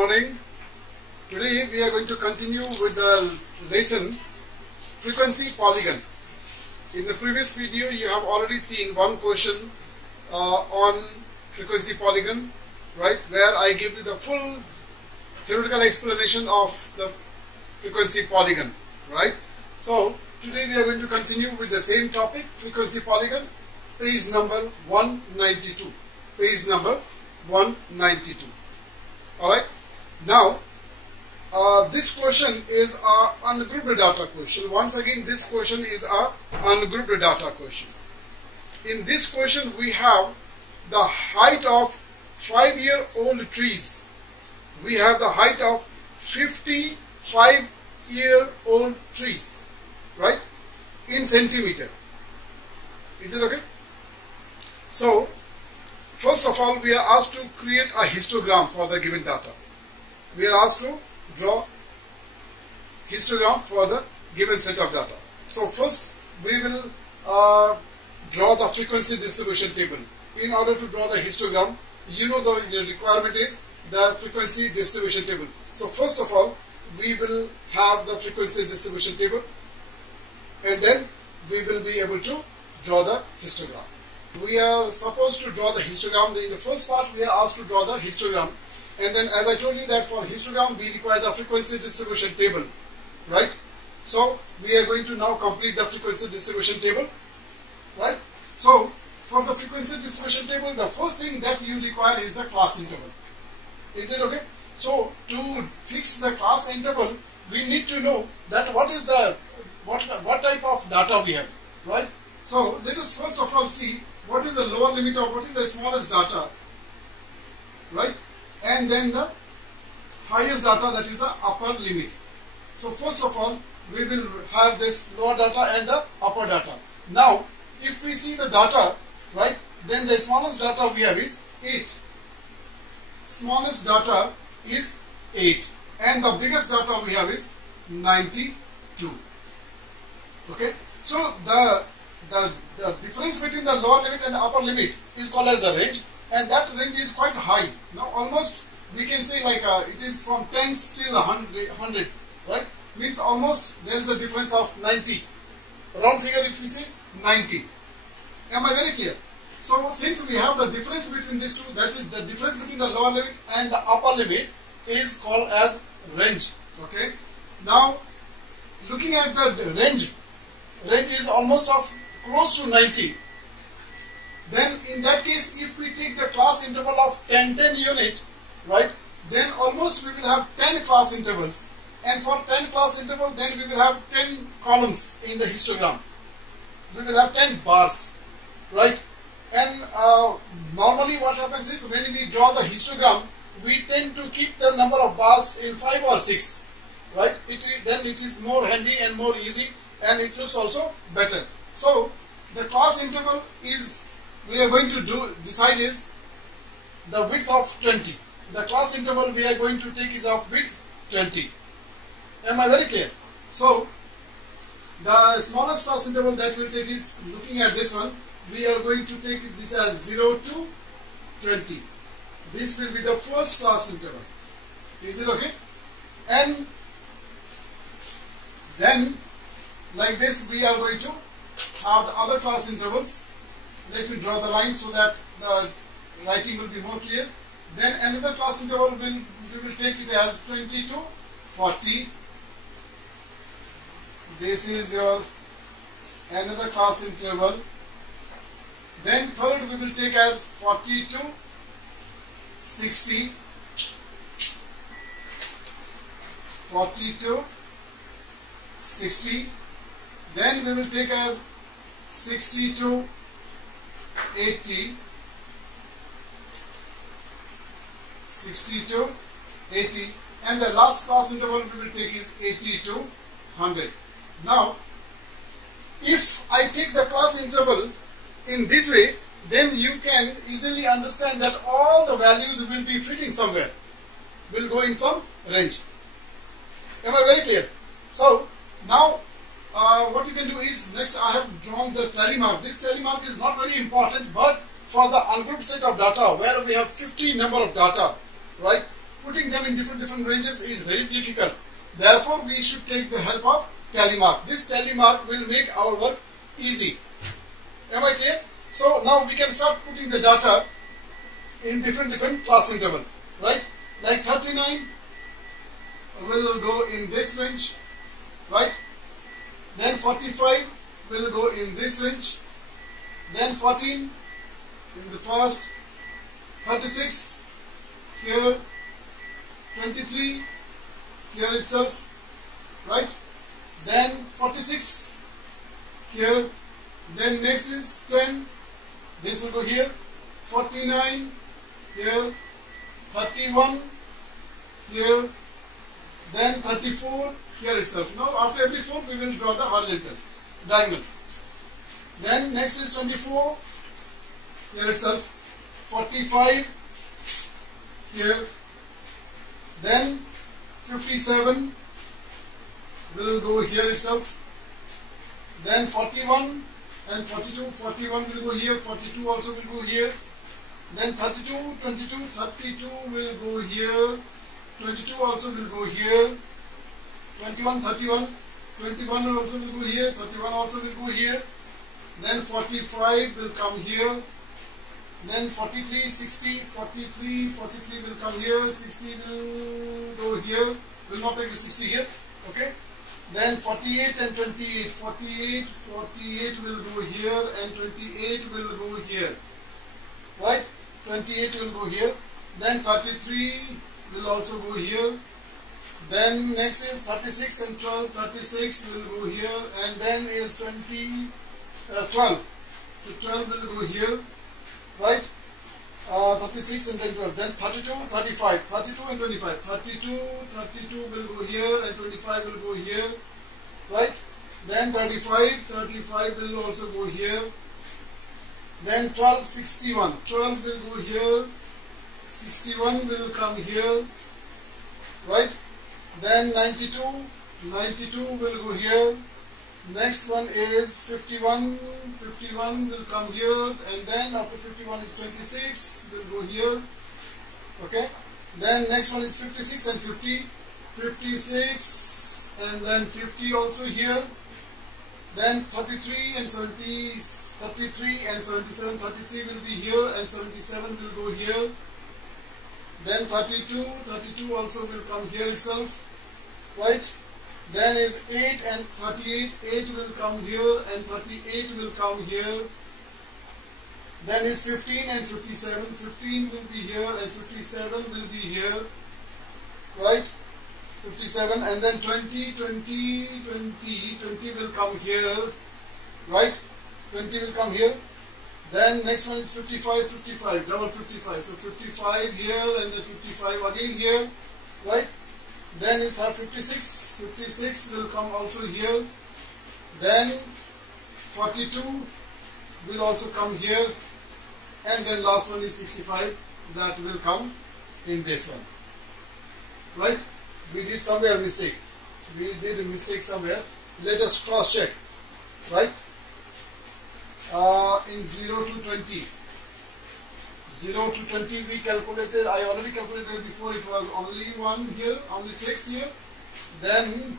morning. Today we are going to continue with the lesson frequency polygon. In the previous video you have already seen one question on frequency polygon, right, where I give you the full theoretical explanation of the frequency polygon, right. So today we are going to continue with the same topic, frequency polygon, page number 192. Page number 192. Alright. Now, this question is a ungrouped data question. Once again, this question is a ungrouped data question. In this question, we have the height of 5-year-old trees. We have the height of 55-year-old trees, right, in centimeter. Is it okay? So, first of all, we are asked to create a histogram for the given data. We are asked to draw histogram for the given set of data. So first, we will draw the frequency distribution table. In order to draw the histogram, you know the requirement is the frequency distribution table. So first of all, we will have the frequency distribution table, and then we will be able to draw the histogram. We are supposed to draw the histogram. In the first part, we are asked to draw the histogram. And then, as I told you that for histogram, we require the frequency distribution table, right? So, we are going to now complete the frequency distribution table, right? So, for the frequency distribution table, the first thing that you require is the class interval. Is it okay? So, to fix the class interval, we need to know that what is the, what type of data we have, right? So, let us first of all see what is the lower limit of what is the smallest data, right? And then the highest data, that is the upper limit. So first of all, we will have this lower data and the upper data. Now, if we see the data, right, then the smallest data we have is 8. Smallest data is 8. And the biggest data we have is 92. Okay. So the difference between the lower limit and the upper limit is called as the range, and that range is quite high. Now almost we can say like it is from 10 till 100, right? Means almost there is a difference of 90. Round figure if we say 90. Am I very clear? So since we have the difference between these two, that is the difference between the lower limit and the upper limit is called as range. Okay. Now looking at the range is almost of close to 90. Then in that case, if we take the class interval of 10 unit, right, then almost we will have 10 class intervals. And for 10 class interval, then we will have 10 columns in the histogram. We will have 10 bars, right? And normally what happens is when we draw the histogram, we tend to keep the number of bars in 5 or 6, right? Then it is more handy and more easy, and it looks also better. So the class interval is, we are going to decide is the width of 20. The class interval we are going to take is of width 20. Am I very clear? So the smallest class interval that we will take is, looking at this one, we are going to take this as 0 to 20. This will be the first class interval. Is it okay? And then like this we are going to have the other class intervals. Let me draw the line so that the writing will be more clear. Then another class interval we will take it as 20 to 40. This is your another class interval. Then third we will take as 40 to 60. 40 to 60. Then we will take as 60 to 80. 60 to 80. And the last class interval we will take is 80 to 100. Now, if I take the class interval in this way, then you can easily understand that all the values will be fitting somewhere, will go in some range. Am I very clear? So, now what you can do is, next I have drawn the tally mark. This tally mark is not very important, but for the ungrouped set of data where we have 50 number of data, right? putting them in different ranges is very difficult. Therefore, we should take the help of tally mark. This tally mark will make our work easy. Am I clear? So now we can start putting the data in different class interval, right? Like 39 will go in this range, right? Then 45 will go in this range. Then 14 in the first, 36 here, 23 here itself, right? Then 46 here. Then next is 10. This will go here. 49 here. 31 here. Then 34 here itself. Now after every 4 we will draw the horizontal diagonal. Then next is 24 here itself. 45 here. Then 57 will go here itself. Then 41 and 42, 41 will go here, 42 also will go here. Then 32, 22, 32 will go here, 22 also will go here. 21, 31, 21 also will go here, 31 also will go here. Then 45 will come here. Then 43, 60, 43 will come here, 60 will go here. Will not take the 60 here, okay? Then 48 and 28, 48 will go here and 28 will go here, right? 28 will go here. Then 33 will also go here. Then next is 36 and 12, 36 will go here, and then is 12. So 12 will go here, right? 36 and then 12. Then 32, 35, 32 and 25. 32 will go here and 25 will go here, right? Then 35 will also go here. Then 12, 61. 12 will go here. 61 will come here, right? Then 92 will go here. Next one is 51 will come here, and then after 51 is 26 will go here, okay? Then next one is 56 and 50, 56 and then 50 also here. Then 33 and 70, 33 and 77, 33 will be here and 77 will go here. Then 32 also will come here itself, right? Then is 8 and 38, 8 will come here and 38 will come here. Then is 15 and 57, 15 will be here and 57 will be here, right? 57 and then 20 will come here, right? 20 will come here. Then next one is 55, double 55. So 55 here and then 55 again here, right? Then is 56 will come also here. Then 42 will also come here. And then last one is 65, that will come in this one, right? We did somewhere a mistake. We did a mistake somewhere. Let us cross check, right? In 0 to 20. 0 to 20 we calculated. I already calculated before. It was only 1 here, only 6 here. Then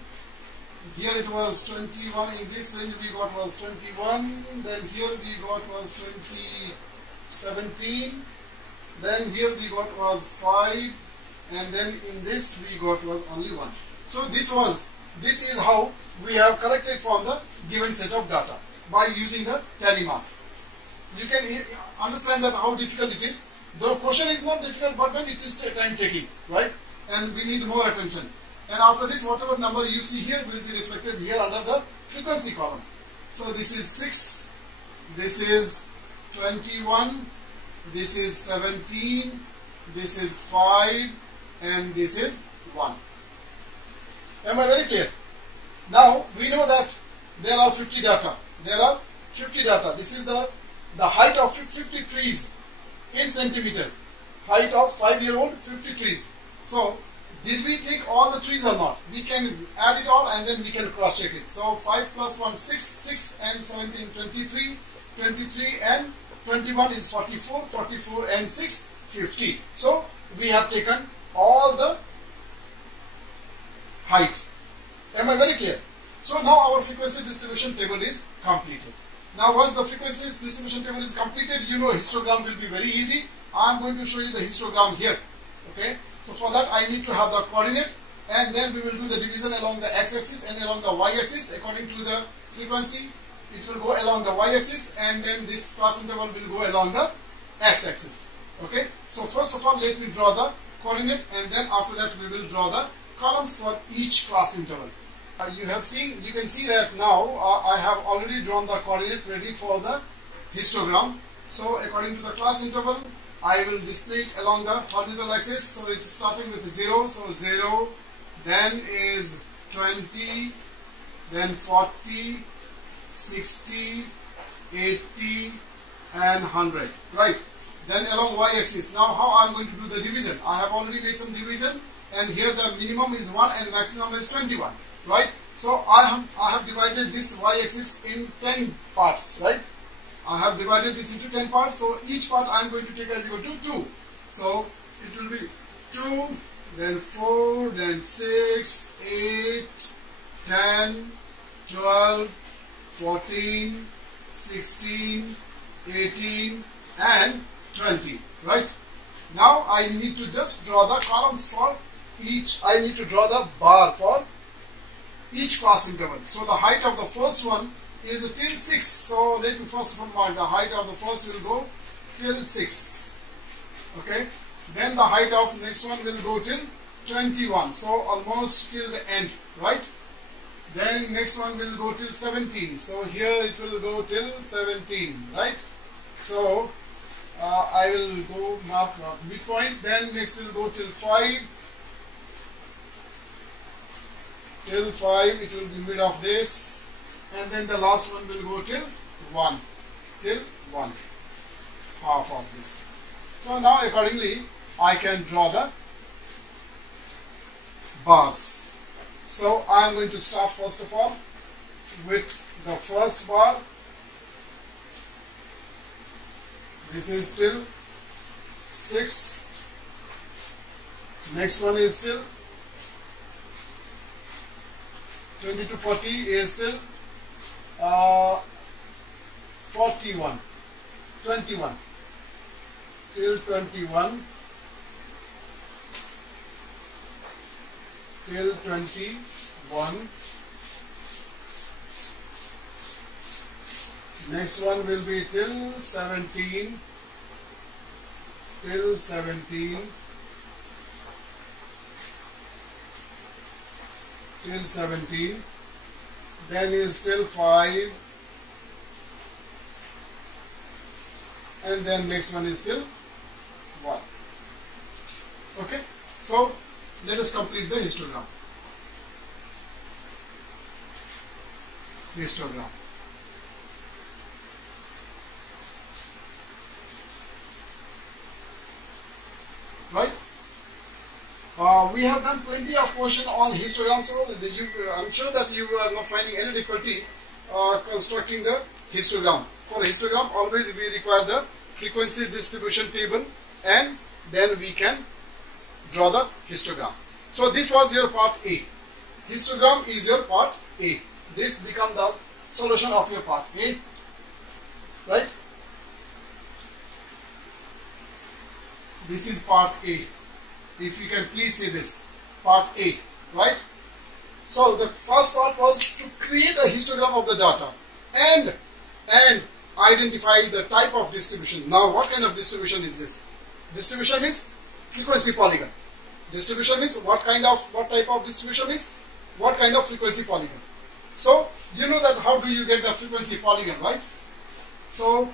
here it was 21. In this range we got was 21. Then here we got was 17. Then here we got was 5. And then in this we got was only 1. So this is how we have corrected from the given set of data by using the tally mark. You can understand that how difficult it is. The question is not difficult, but then it is time taking, right? And we need more attention. And after this, whatever number you see here will be reflected here under the frequency column. So this is 6, this is 21, this is 17, this is 5, and this is 1. Am I very clear? Now we know that there are 50 data. There are 50 data. This is the height of 50 trees in centimeter. Height of 5-year-old 50 trees. So did we take all the trees or not? We can add it all and then we can cross check it. So 5 plus 1 6, 6 and 17 23, 23 and 21 is 44, 44 and 6 50. So we have taken all the height. Am I very clear? So now our frequency distribution table is completed. Now once the frequency distribution table is completed, you know histogram will be very easy. I am going to show you the histogram here. Okay. So for that I need to have the coordinate, and then we will do the division along the x-axis and along the y-axis according to the frequency. It will go along the y-axis, and then this class interval will go along the x-axis. Okay. So first of all, let me draw the coordinate, and then after that we will draw the columns for each class interval. You can see that now I have already drawn the coordinate ready for the histogram. So according to the class interval, I will display it along the horizontal axis. So it is starting with 0. So 0, then is 20, then 40, 60, 80, and 100. Right. Then along y-axis. Now how I am going to do the division? I have already made some division, and here the minimum is 1 and maximum is 21. Right. So I have divided this y-axis in 10 parts. Right. I have divided this into 10 parts. So each part I am going to take as equal to 2. So it will be 2, then 4, then 6, 8, 10, 12, 14, 16, 18, and 20. Right. Now I need to just draw the columns for each. I need to draw the bar for each class interval. So the height of the first one is till 6. So let me first of all mark the height of the first will go till 6. Okay. Then the height of next one will go till 21. So almost till the end. Right. Then next one will go till 17. So here it will go till 17. Right. So I will go mark midpoint. Then next will go till 5. Till 5 it will be mid of this, and then the last one will go till 1, half of this. So now accordingly I can draw the bars. So I am going to start first of all with the first bar. This is till 6. Next one is till 20 to 40 is till 41, 21, till 21, till 21. Next one will be till 17, till 17. Till 17, then is till 5, and then next one is till 1. Okay, so let us complete the histogram. Right. We have done plenty of questions on histogram, so I'm sure that you are not finding any difficulty constructing the histogram. For histogram, always we require the frequency distribution table, and then we can draw the histogram. So this was your part A. Histogram is your part A. This becomes the solution of your part A. Right? This is part A. If you can please see this, part A, right? So the first part was to create a histogram of the data and identify the type of distribution. Now what kind of distribution is this? Distribution is frequency polygon. Distribution means what type of distribution is what kind of frequency polygon. So you know that how do you get the frequency polygon, right? So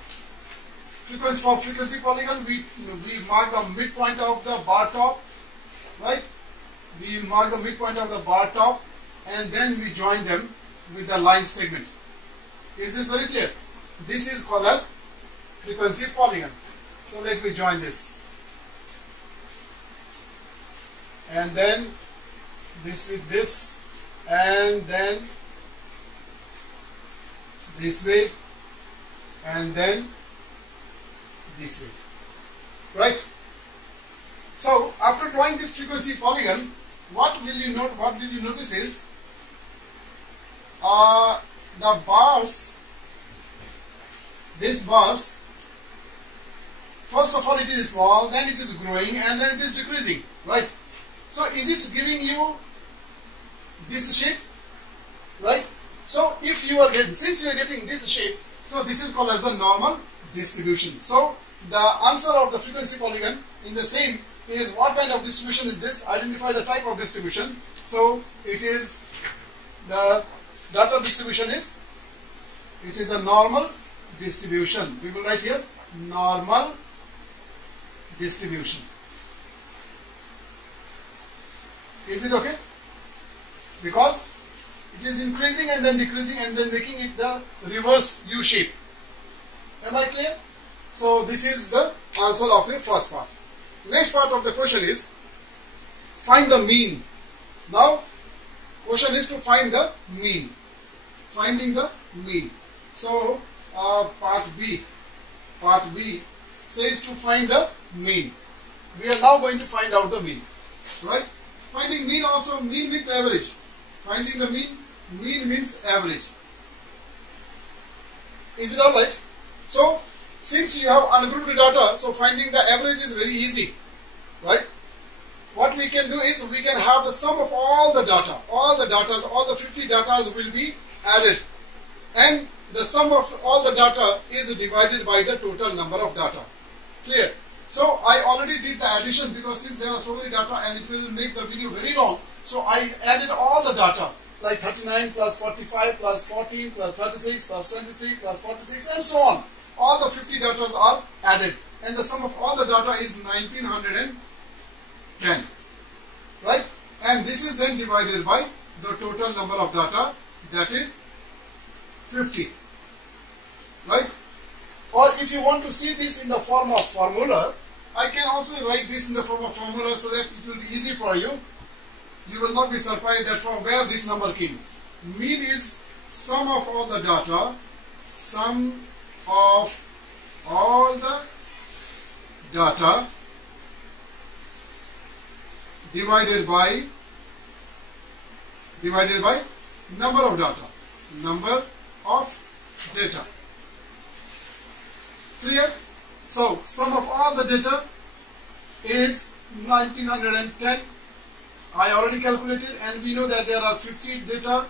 frequency polygon, we mark the midpoint of the bar top, right? We mark the midpoint of the bar top, and then we join them with the line segment. Is this very clear? This is called as frequency polygon. So let me join this, and then this with this, and then this way, and then this way, right? So after drawing this frequency polygon, what did you notice is the bars, these bars, first of all it is small, then it is growing, and then it is decreasing, right? So is it giving you this shape, right? So if you are getting, since you are getting this shape, so this is called as the normal distribution. So the answer of the frequency polygon in the same is what kind of distribution is this? Identify the type of distribution. So it is the data distribution is, it is a normal distribution. We will write here normal distribution. Is it okay? Because it is increasing and then decreasing and then making it the reverse U shape. Am I clear? So this is the answer of the first part. Next part of the question is find the mean. Now question is to find the mean. Finding the mean. So part B says to find the mean. We are now going to find out the mean, right? Finding mean also, mean means average. Finding the mean means average. Is it alright? So since you have ungrouped data, so finding the average is very easy, right? What we can do is we can have the sum of all the data. All the 50 data will be added, and the sum of all the data is divided by the total number of data. Clear? So I already did the addition, because since there are so many data and it will make the video very long, so I added all the data like 39 plus 45 plus 14 plus 36 plus 23 plus 46 and so on. All the 50 data are added, and the sum of all the data is 1910, right? And this is then divided by the total number of data, that is 50, right? Or if you want to see this in the form of formula, I can also write this in the form of formula so that it will be easy for you. You will not be surprised that from where this number came. Mean is sum of all the data, sum of all the data divided by number of data. Clear? So sum of all the data is 1910. I already calculated, and we know that there are 50 data,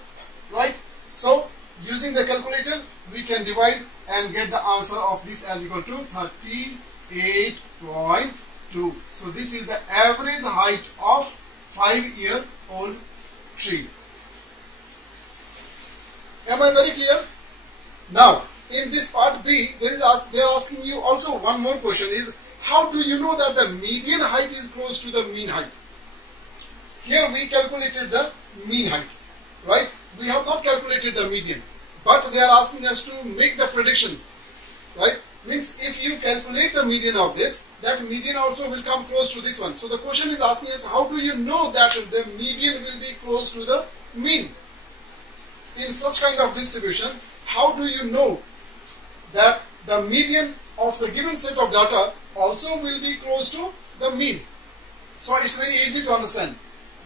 right? So using the calculator we can divide and get the answer of this as equal to 38.2. So this is the average height of 5-year-old tree. Am I very clear? Now in this part B, they are asking you also one more question, is how do you know that the median height is close to the mean height? Here we calculated the mean height, right? We have not calculated the median, but they are asking us to make the prediction, right? Means if you calculate the median of this, that median also will come close to this one. So the question is asking us, how do you know that the median will be close to the mean? In such kind of distribution, how do you know that the median of the given set of data also will be close to the mean? So it's very easy to understand,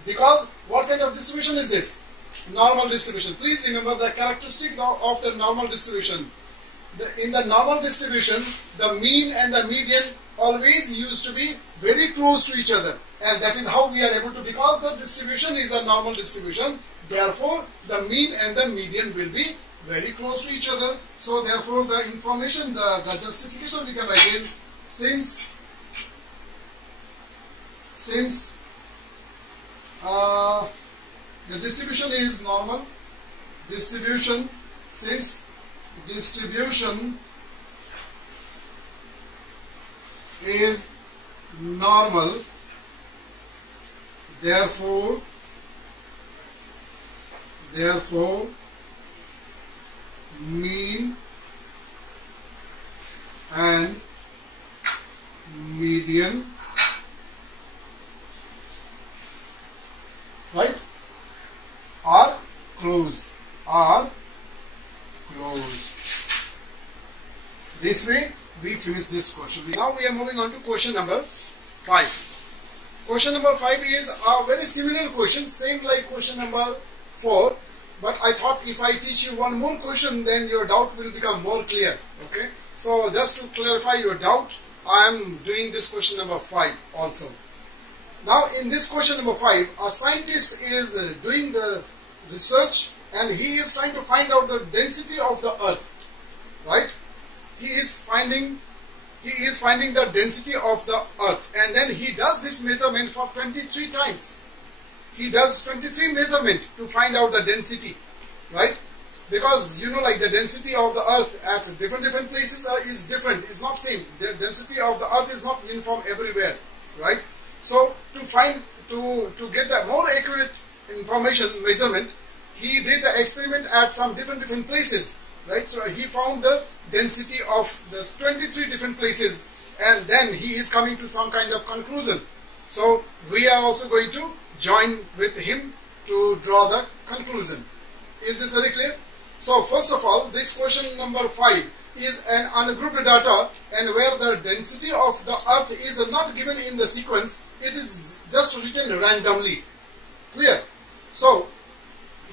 because what kind of distribution is this? Normal distribution. Please remember the characteristic of the normal distribution. In the normal distribution, the mean and the median always used to be very close to each other, and that is how we are able to, because the distribution is a normal distribution, therefore the mean and the median will be very close to each other. So therefore the information, the justification we can write is, since the distribution is normal, since distribution is normal, therefore mean and median, right, are close. This way we finish this question. Now we are moving on to question number 5. Question number 5 is a very similar question, same like question number 4. But I thought if I teach you one more question, then your doubt will become more clear. Okay. So just to clarify your doubt, I am doing this question number 5 also. Now in this question number 5, a scientist is doing the research and he is trying to find out the density of the earth. Right? He is finding the density of the earth, and then he does this measurement for 23 times. He does 23 measurement to find out the density, right? Because you know, like the density of the earth at different places is different. It's not same. The density of the earth is not uniform everywhere, right? So to get the more accurate information measurement, he did the experiment at some different places, right? So he found the density of the 23 different places, and then he is coming to some kind of conclusion. So we are also going to join with him to draw the conclusion. Is this very clear? So first of all, this question number 5 is an ungrouped data, and where the density of the earth is not given in the sequence, it is just written randomly. Clear? So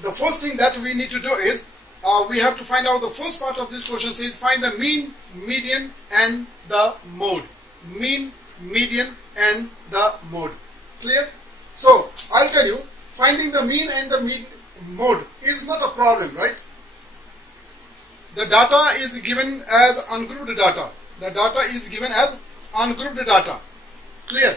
the first thing that we need to do is we have to find out the first part of this question. Says find the mean, median and the mode. Mean, median and the mode. Clear? So I'll tell you, finding the mean and the mode is not a problem, right? The data is given as ungrouped data. The data is given as ungrouped data. Clear?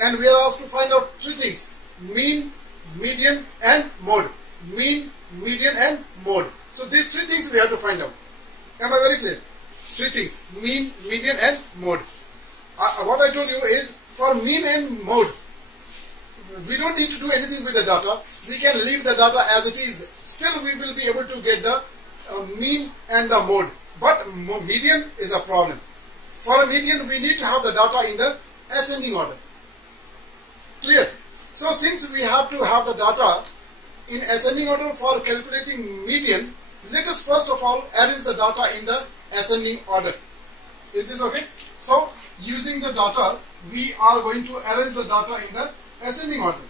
And we are asked to find out 3 things: mean, median and mode. Mean, median and mode. So these 3 things we have to find out. Am I very clear? 3 things: mean, median and mode. What I told you is, for mean and mode, we don't need to do anything with the data. We can leave the data as it is. Still we will be able to get the mean and the mode. But median is a problem. For a median, we need to have the data in the ascending order. Clear? So since we have to have the data in ascending order for calculating median, let us first of all arrange the data in the ascending order. Is this okay? So using the data, we are going to arrange the data in the ascending order.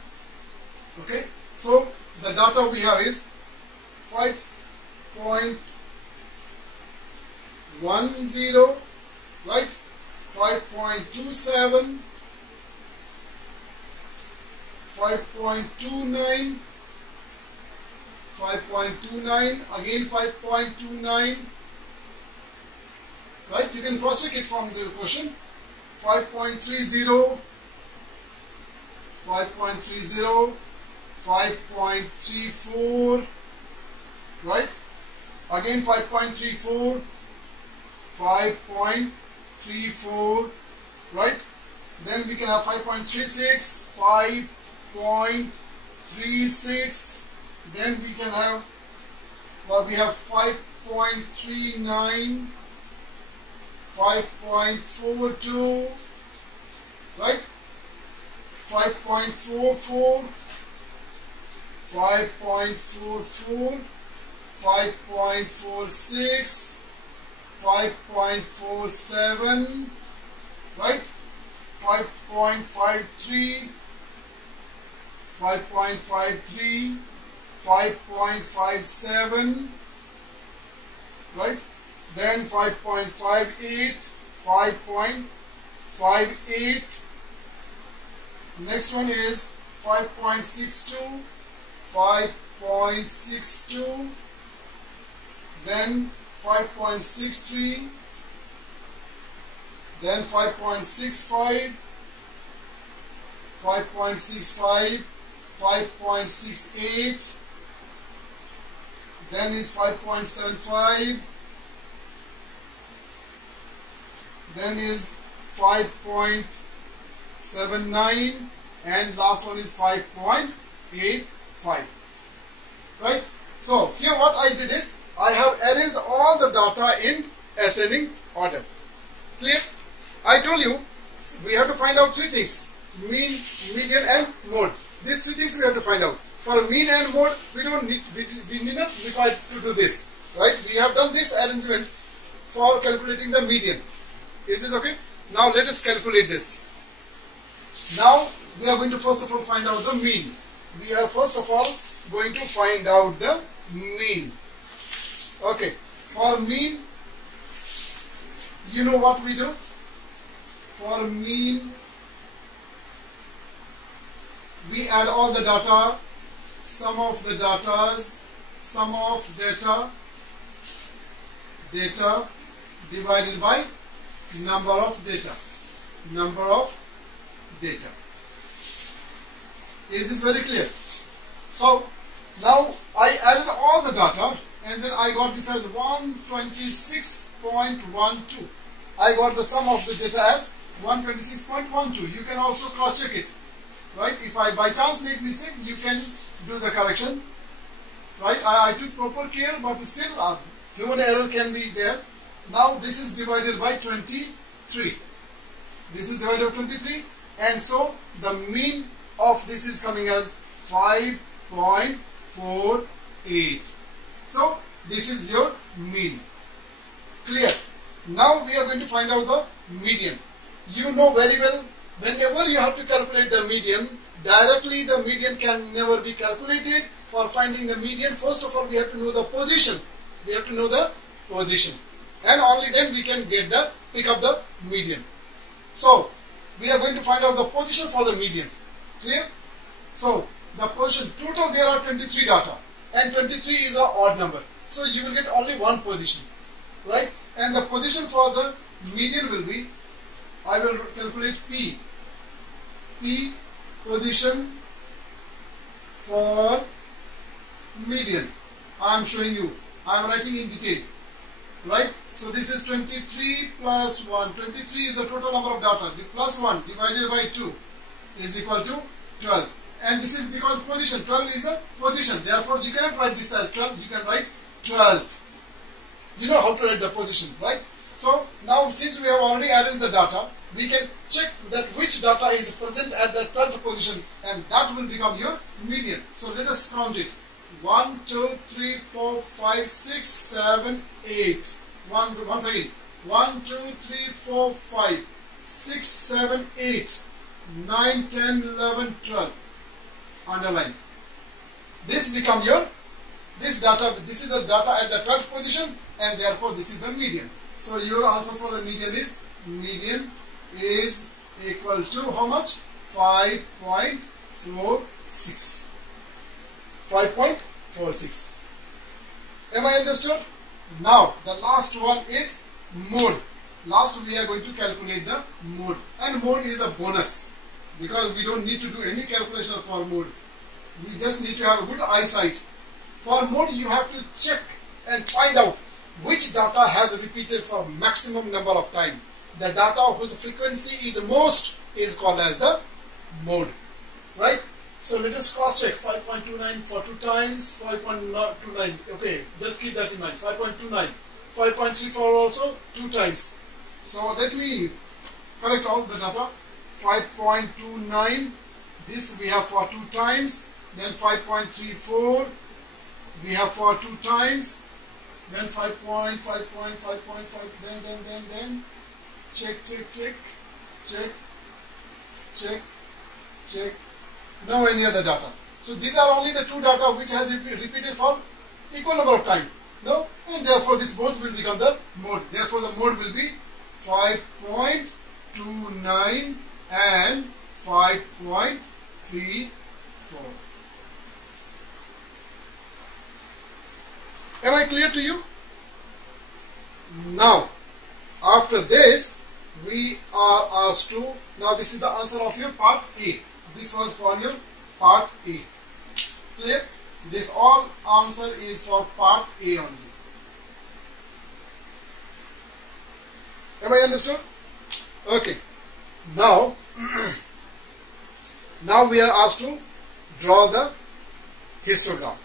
Okay? So the data we have is 5.10, right? 5.27, 5.29, 5.29, again 5.29, right? You can cross check it from the question. 5.30, 5.30, 5.34, right? Again 5.34, 5.34, right? Then we can have 5.36, 5.36, then we can have, we have 5.39, 5.42, right? 5.44, 5.44, 5.46, 5.47, right? 5.53, 5.53, 5.57, right? Then 5.58, 5.58. Next one is 5.62, 5.62. Then 5.63. Then 5.65, 5.65, 5.68. Then is 5.75. Then is 5.79, and last one is 5.85. Right? So here what I did is I have arranged all the data in ascending order. Clear? I told you we have to find out 3 things: mean, median and mode. These 3 things we have to find out. For mean and mode, we need not require to do this. Right? We have done this arrangement for calculating the median. Is this okay? Now let us calculate this. Now we are going to first of all find out the mean. We are first of all going to find out the mean. Okay, for mean, you know what we do? For mean, we add all the data, sum of the datas, sum of data divided by number of data. Is this very clear? So now I added all the data and then I got this as 126.12. I got the sum of the data as 126.12. You can also cross check it, right? If I by chance make mistake, you can do the correction, right? I took proper care, but still human error can be there. Now this is divided by 23. This is divided by 23, and so the mean of this is coming as 5.48. So this is your mean. Clear? Now we are going to find out the median. You know very well, whenever you have to calculate the median, directly the median can never be calculated. For finding the median, first of all we have to know the position. We have to know the position, and only then we can pick up the median. So we are going to find out the position for the median. Clear? So the position, total there are 23 data, and 23 is an odd number, so you will get only one position, right? And the position for the median will be, I will calculate P position for median. I am showing you, I am writing in detail, right? So this is 23 plus 1. 23 is the total number of data. The plus 1 divided by 2 is equal to 12. And this is because position, 12 is a position. Therefore, you cannot write this as 12. You can write 12. You know how to write the position, right? So now since we have already arranged the data, we can check that which data is present at the 12th position, and that will become your median. So let us count it. 1, 2, 3, 4, 5, 6, 7, 8. Once again. 1, 2, 3, 4, 5, 6, 7, 8, 9, 10, 11, 12. Underline. This become your, this data, this is the data at the 12th position, and therefore this is the median. So your answer for the median is equal to how much? 5.46. 5.46. Am I understood? Now the last one is mode. Last we are going to calculate the mode, and mode is a bonus because we don't need to do any calculation for mode. We just need to have a good eyesight. For mode you have to check and find out which data has repeated for maximum number of time. The data whose frequency is most is called as the mode, right? So let us cross check. 5.29 for 2 times, 5.29. Okay, just keep that in mind. 5.29, 5.34 also 2 times. So let me correct all the data. 5.29, this we have for 2 times. Then 5.34 we have for 2 times. Then 5.5, then check. No any other data. So these are only the 2 data which has repeated for equal number of time. No, and therefore this both will become the mode. Therefore the mode will be 5.29 and 5.34. Am I clear to you? Now, after this, we are asked to, now this is the answer of your part A. This was for your part A. Clear? This all answer is for part A only. Am I understood? Okay. Now, now we are asked to draw the histogram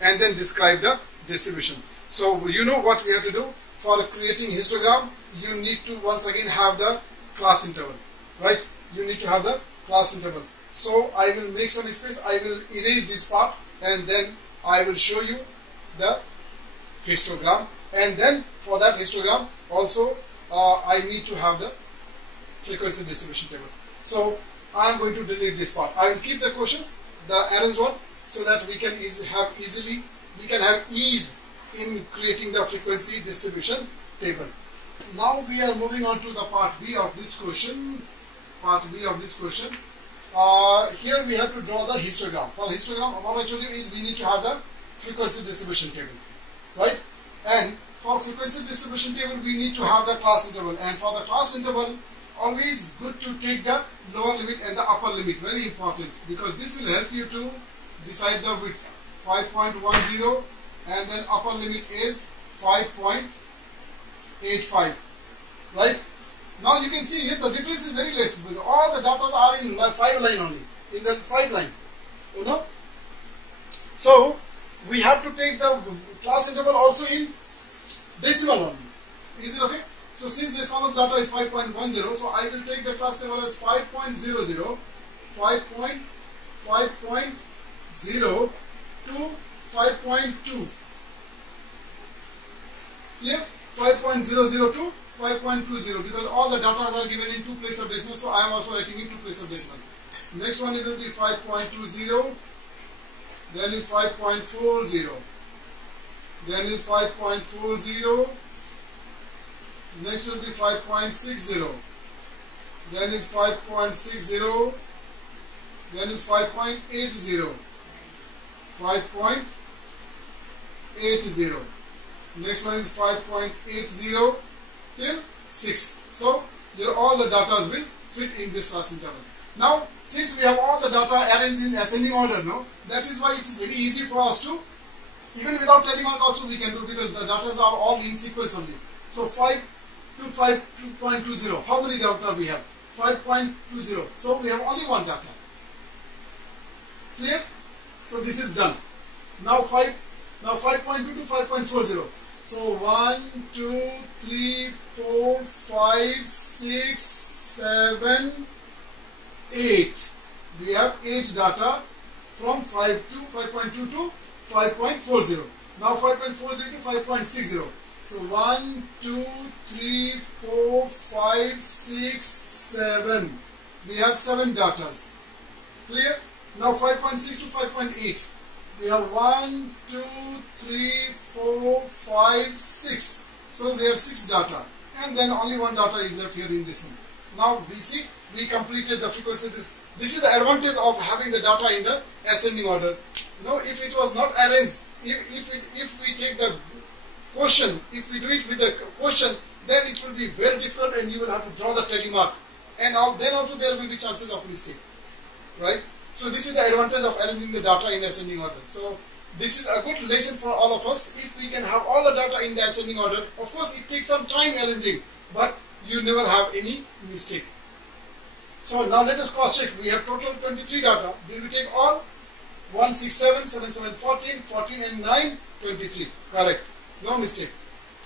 and then describe the distribution. So you know what we have to do for creating histogram. You need to once again have the class interval, right? You need to have the class interval. So I will make some space. I will erase this part and then I will show you the histogram. And then for that histogram also I need to have the frequency distribution table. So I am going to delete this part. I will keep the quotient, the arranged one, so that we can have ease in creating the frequency distribution table. Now we are moving on to the part B of this question. Here we have to draw the histogram. For histogram, what I told you is we need to have the frequency distribution table, right? And for frequency distribution table, we need to have the class interval. And for the class interval, always good to take the lower limit and the upper limit. Very important, because this will help you to decide the width. 5.10, and then upper limit is 5.85, right? Now you can see here the difference is very less. All the data are in 5 line only, in the 5 line, you know. So we have to take the class interval also in decimal only. Is it okay? So since this one's data is 5.10, so I will take the class interval as 5.00, 5.0 to 5.2. Here 5.00 to 5.20, because all the data are given in 2 places of decimal, so I am also writing in 2 places of decimal. Next one, it will be 5.20, then is 5.40, then is 5.40, next will be 5.60, then is 5.60, then is 5.80, 5.80, next one is 5.80 till 6. So here all the data will fit in this class interval. Now since we have all the data arranged in ascending order, no, that is why it is very easy for us to, even without telling out also we can do, because the data are all in sequence only. So 5 to 5.20, how many data we have? 5.20. So we have only one data. Clear? So this is done. Now 5.2 to 5.40. So 1, 2, 3, 4, 5, 6, 7, 8. We have 8 data from 5.2 to 5.40. Now 5.40 to 5.60. So 1, 2, 3, 4, 5, 6, 7. We have 7 datas. Clear? Now 5.6 to 5.8. We have 1, 2, 3, 4, 5, 6. So we have 6 data. And then only one data is left here in this one. Now we see, we completed the frequency. This is the advantage of having the data in the ascending order. Now if it was not arranged, if we take the quotient, if we do it with the quotient, then it will be very difficult and you will have to draw the tally mark. And then also there will be chances of mistake. Right? So this is the advantage of arranging the data in ascending order. So this is a good lesson for all of us. If we can have all the data in the ascending order, of course it takes some time arranging, but you never have any mistake. So now let us cross check. We have total 23 data. Will we take all? 1, 6, 7, 7, 7, 14, 14 and 9, 23. Correct. No mistake.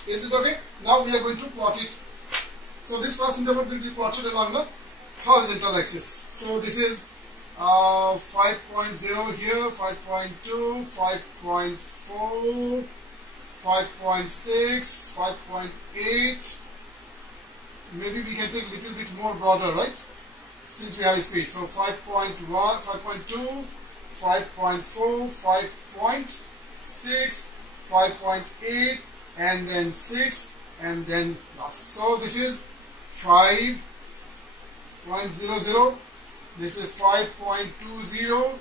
Is this okay? Now we are going to plot it. So this class interval will be plotted along the horizontal axis. So this is 5.0 here, 5.2, 5.4, 5.6, 5.8. Maybe we can take a little bit more broader, right? Since we have a space. So 5.1, 5.2, 5.4, 5.6, 5.8, and then 6, and then last. So this is 5.00. This is 5.20,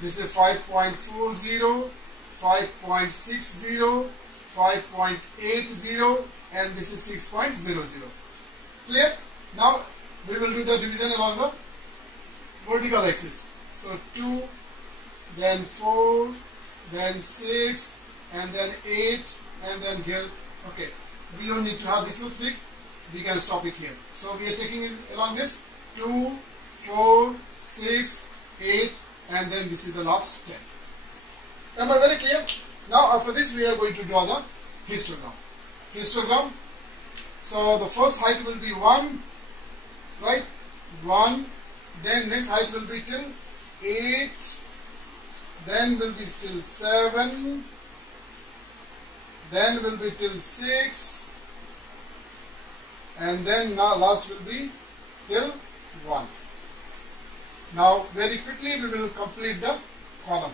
this is 5.40, 5.60, 5.80, and this is 6.00. Clear? Now we will do the division along the vertical axis. So 2, then 4, then 6, and then 8, and then here. Okay, we don't need to have this much big. We can stop it here. So we are taking it along this 2, 4, 6, 8, and then this is the last 10. Am I very clear? Now after this we are going to draw the histogram. Histogram. So the first height will be 1, right? 1. Then next height will be till 8. Then will be till 7. Then will be till 6. And then now last will be till 1. Now very quickly we will complete the column.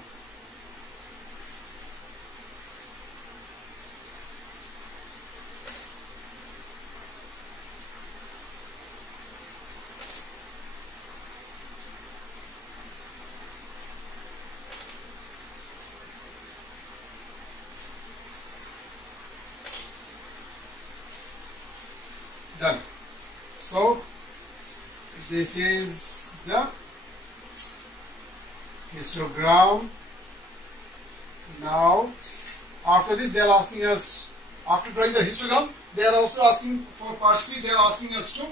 Done. So this is the histogram. Now after this they are asking us, after drawing the histogram, they are also asking for part C, they are asking us to,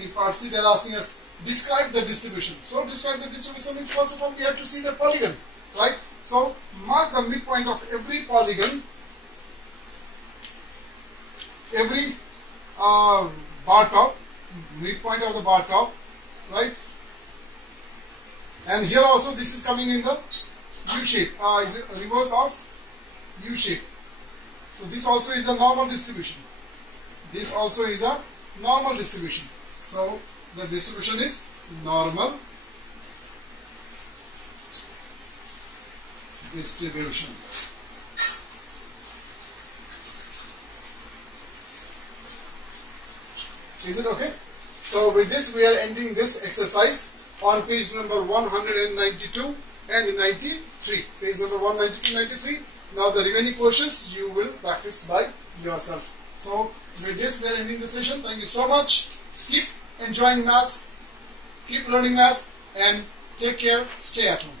in part C they are asking us describe the distribution. So describe the distribution is, first of all we have to see the polygon, right? So mark the midpoint of every polygon, every bar top, midpoint of the bar top, right? And here also this is coming in the U shape, reverse of U shape. So this also is a normal distribution. This also is a normal distribution. So the distribution is normal distribution. Is it okay? So with this we are ending this exercise on page number 192 and 93. Page number 192, 93. Now the remaining questions you will practice by yourself. So with this we are ending the session. Thank you so much. Keep enjoying maths, keep learning maths, and take care. Stay at home.